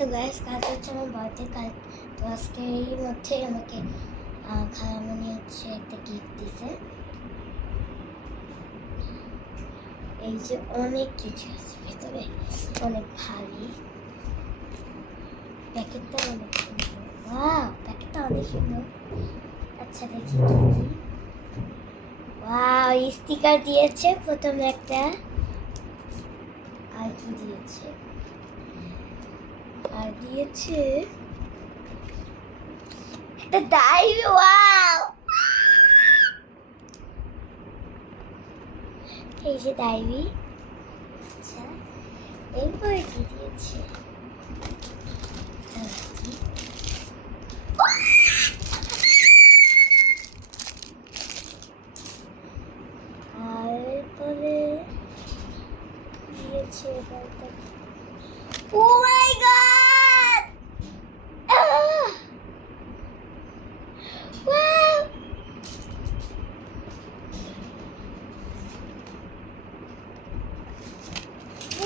তো গাইস কাজ হচ্ছে আমার বার্থডে কাল। তো আজকে এর মধ্যে আমাকে খালামণি হচ্ছে একটা গিফট দিছে। এই যে অনেক কিছু আছে ভেতরে, অনেক ভারী। প্যাকেটটা অনেক সুন্দর। ওয়াও, প্যাকেটটা অনেক সুন্দর। আচ্ছা দেখি কি কি। ওয়াও, স্টিকার দিয়েছে প্রথমে একটা, আর কি দিয়েছে, আর দিয়েছে একটা ডায়েরি। ওয়াও, এই যে ডায়েরি। আচ্ছা এরপরে কি দিয়েছে, আর এরপরে দিয়েছে ও মাই গড, ওয়াও,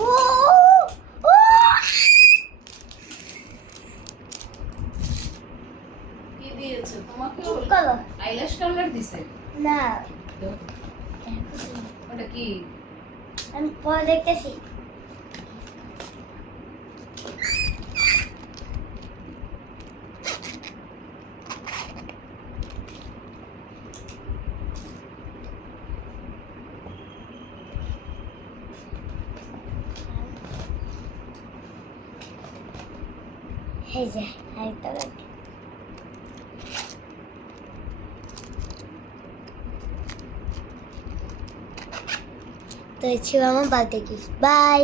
ও ও কি দিয়েছে তোমাকে? কি কালার? আইল্যাশ কালার দিছে না, তো ওটা কি? আমি পরে দেখতেছি। এই যে আরেকটা লাগে। তো এই ছিল আমার বার্থডে গিফট। বাই।